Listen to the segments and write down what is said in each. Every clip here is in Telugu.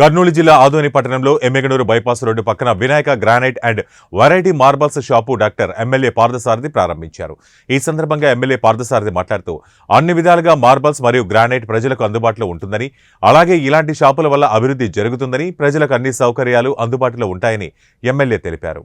కర్నూలు జిల్లా ఆదోని పట్టణంలో ఎమ్మెగనూరు బైపాస్ రోడ్డు పక్కన Vinayaka granite and variety marbles shop doctor MLA Parthasarathy ప్రారంభించారు. ఈ సందర్భంగా ఎమ్మెల్యే పార్థసారథి మాట్లాడుతూ అన్ని విధాలుగా మార్బల్స్ మరియు గ్రానైట్ ప్రజలకు అందుబాటులో ఉంటుందని, అలాగే ఇలాంటి షాపుల వల్ల అభివృద్ధి జరుగుతుందని, ప్రజలకు అన్ని సౌకర్యాలు అందుబాటులో ఉంటాయని ఎమ్మెల్యే తెలిపారు.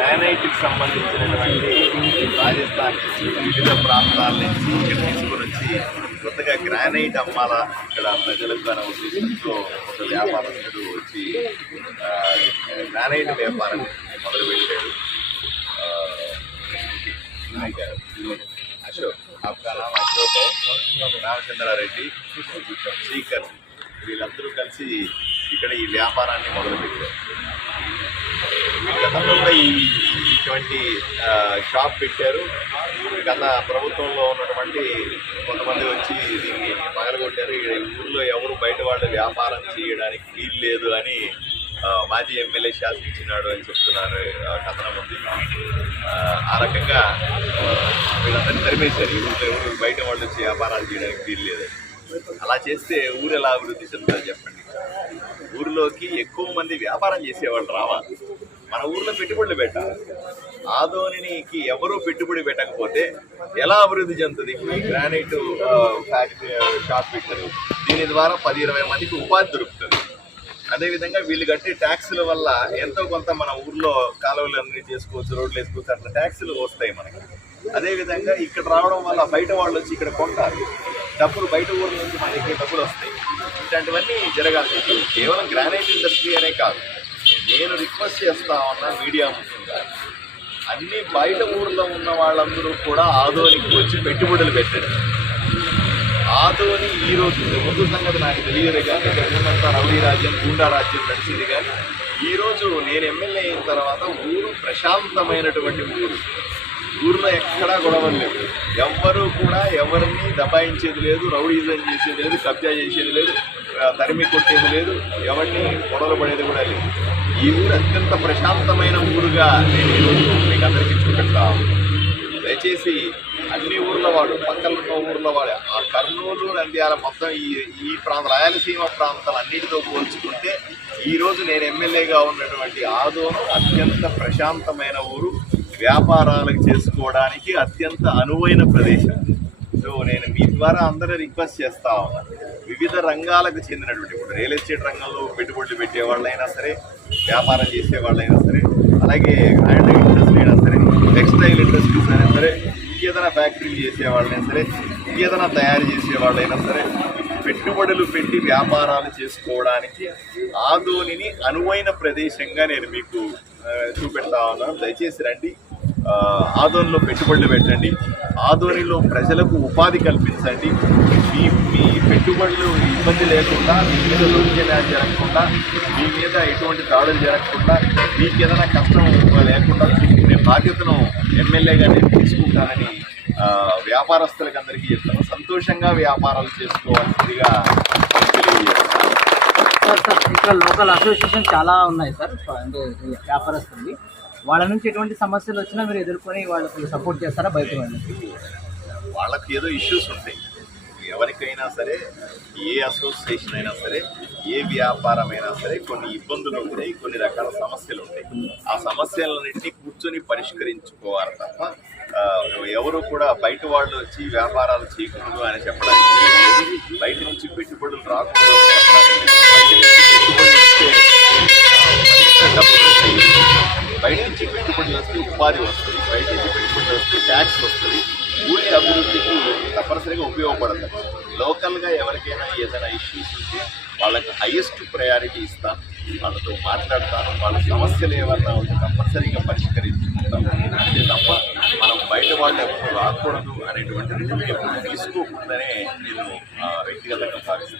గ్రానైట్కి సంబంధించినటువంటి రాజస్థాన్ వివిధ ప్రాంతాల నుంచి ఇక్కడ తీసుకొని వచ్చి కొత్తగా గ్రానైట్ అమ్మాలా ఇక్కడ ప్రజలకు అనే ఉద్దేశంతో ఒక వ్యాపారస్తుడు వచ్చి గ్రానైట్ వ్యాపారం మొదలుపెట్టాడు. అశోక్, आपका नाम అశోక్, రామచంద్రారెడ్డి, శ్రీకర్, వీళ్ళందరూ కలిసి ఇక్కడ ఈ వ్యాపారాన్ని మొదలుపెట్టారు. గతంలో కూడా ఇటువంటి షాప్ పెట్టారు. గత ప్రభుత్వంలో ఉన్నటువంటి కొంతమంది వచ్చి దీన్ని పగలగొట్టారు. ఊళ్ళో ఎవరు బయట వాళ్ళు వ్యాపారం చేయడానికి వీలు లేదు అని మాజీ ఎమ్మెల్యే శాసించినాడు అని చెప్తున్నారు. కథనం ఉంది. ఆ రకంగా వీళ్ళందరినీ తరిమేశారు. ఊళ్ళో ఎవరు బయట వాళ్ళు వచ్చి వ్యాపారాలు చేయడానికి వీలు లేదని. అలా చేస్తే ఊరు ఎలా అభివృద్ధి చెందుతుందో చెప్పండి. ఊరిలోకి ఎక్కువ మంది వ్యాపారం చేసేవాళ్ళు రావాలి. మన ఊర్లో పెట్టుబడులు పెట్టాలి. ఆదోనికి ఎవరూ పెట్టుబడి పెట్టకపోతే ఎలా అభివృద్ధి చెందుతుంది? ఇప్పుడు ఈ గ్రానైట్ ఫ్యాక్టరీ షాప్ పెట్టారు. దీని ద్వారా 10-20 మందికి ఉపాధి దొరుకుతుంది. అదేవిధంగా వీళ్ళు కట్టే ట్యాక్సుల వల్ల ఎంతో కొంత మన ఊర్లో కాలువలు అన్నీ చేసుకోవచ్చు, రోడ్లు వేసుకోవచ్చు, అట్లా ట్యాక్సులు వస్తాయి మనకి. అదేవిధంగా ఇక్కడ రావడం వల్ల బయట వాళ్ళు వచ్చి ఇక్కడ కొంటారు. డబ్బులు బయట ఊర్ల నుంచి మన దగ్గర డబ్బులు వస్తాయి. ఇట్లాంటివన్నీ జరగాలి. కేవలం గ్రానైట్ ఇండస్ట్రీ అనే కాదు. నేను రిక్వెస్ట్ చేస్తా ఉన్నా మీడియా ముఖ్యంగా, అన్ని బయట ఊర్లో ఉన్న వాళ్ళందరూ కూడా ఆదోనికి వచ్చి పెట్టుబడులు పెట్టండి. ఆదోని ఈరోజు ముందు సంగతి నాకు తెలియదు కానీ ఇక్కడ ఉన్నంత రౌడీ రాజ్యం, గూండా రాజ్యం నడిచింది. కానీ ఈరోజు నేను ఎమ్మెల్యే అయిన తర్వాత ఊరు ప్రశాంతమైనటువంటి ఊరు. ఊరిలో ఎక్కడా గొడవలు లేవు. ఎవ్వరూ కూడా ఎవరిని దబాయించేది లేదు, రౌడీజం చేసేది లేదు, కబ్జా చేసేది లేదు, తరిమి కొట్టేది లేదు, ఎవరిని గొడవలు పడేది కూడా లేదు. ఈ ఊరు అత్యంత ప్రశాంతమైన ఊరుగా నేను ఈరోజు మీకు అందరికీ చూపెడతా. దయచేసి అన్ని ఊర్ల వాడు, పక్కన ఉన్న ఊర్ల వాడు, ఆ కర్నూలు, నంద్యాల మొత్తం ఈ రాయలసీమ ప్రాంతాలు అన్నిటితో పోల్చుకుంటే ఈరోజు నేను ఎమ్మెల్యేగా ఉన్నటువంటి ఆదోను అత్యంత ప్రశాంతమైన ఊరు, వ్యాపారాలకు చేసుకోవడానికి అత్యంత అనువైన ప్రదేశం. సో నేను మీ ద్వారా అందరూ రిక్వెస్ట్ చేస్తా ఉన్నాను. వివిధ రంగాలకు చెందినటువంటి, ఇప్పుడు రియల్ ఎస్టేట్ రంగంలో పెట్టుబడులు పెట్టే వాళ్ళైనా సరే, వ్యాపారం చేసే వాళ్ళైనా సరే, అలాగే హ్యాండ్ ఇండస్ట్రీ అయినా సరే, టెక్స్టైల్ ఇండస్ట్రీస్ అయినా సరే, ఇంకేదైనా ఫ్యాక్టరీలు చేసే వాళ్ళైనా సరే, ఇంకేదైనా తయారు చేసే వాళ్ళైనా సరే, పెట్టుబడులు పెట్టి వ్యాపారాలు చేసుకోవడానికి ఆదోనిని అనువైన ప్రదేశంగా నేను మీకు చూపెడతా ఉన్నాను. దయచేసి రండి, ఆదోనిలో పెట్టుబడులు పెట్టండి, ఆదోనిలో ప్రజలకు ఉపాధి కల్పించండి. మీ పెట్టుబడులు ఇబ్బంది లేకుండా, మీ మీద దౌర్జన్యాలు జరగకుండా, మీ మీద ఎటువంటి దాడులు జరగకుండా, మీకు ఏదైనా కష్టం లేకుండా చూసుకునే బాధ్యతను ఎమ్మెల్యేగా నేను తీసుకుంటానని వ్యాపారస్తులకు అందరికీ చెప్తాను. సంతోషంగా వ్యాపారాలు చేసుకోవాల్సిందిగా తెలియజేస్తాను. సార్, ఇక్కడ లోకల్ అసోసియేషన్ చాలా ఉన్నాయి సార్, అంటే వ్యాపారస్తుంది. వాళ్ళ నుంచి ఎటువంటి సమస్యలు వచ్చినా మీరు ఎదుర్కొని వాళ్ళకి సపోర్ట్ చేస్తారా? బయట వాళ్ళకి ఏదో ఇష్యూస్ ఉంటాయి. ఎవరికైనా సరే, ఏ అసోసియేషన్ అయినా సరే, ఏ వ్యాపారం అయినా సరే కొన్ని ఇబ్బందులు ఉంటాయి, కొన్ని రకాల సమస్యలు ఉంటాయి. ఆ సమస్యలన్నింటినీ కూర్చొని పరిష్కరించుకోవాలి తప్ప ఎవరు కూడా బయట వాళ్ళు వచ్చి వ్యాపారాలు చేయకూడదు అని చెప్పడానికి లేదు. బయట నుంచి పెట్టుబడులు రాకూడదు అని చెప్పడానికి లేదు. బయట నుంచి పెట్టుబడులు వస్తే ఉపాధి వస్తుంది, బయట నుంచి పెట్టుబడులు వస్తే ట్యాక్స్ వస్తుంది, ఊరి అభివృద్ధికి తప్పనిసరిగా ఉపయోగపడుతుంది. లోకల్గా ఎవరికైనా ఏదైనా ఇష్యూస్ ఉంటే వాళ్ళకి హైయెస్ట్ ప్రయారిటీ ఇస్తాను, వాళ్ళతో మాట్లాడతాను, వాళ్ళ సమస్యలు ఏమన్నా ఉంటే తప్పనిసరిగా పరిష్కరించుకుంటాను. అంతే తప్ప మనం బయట వాళ్ళు ఎవరు రాకూడదు అనేటువంటి ఎప్పుడు తీసుకోకూడదనే నేను వ్యక్తిగతంగా భావిస్తాను.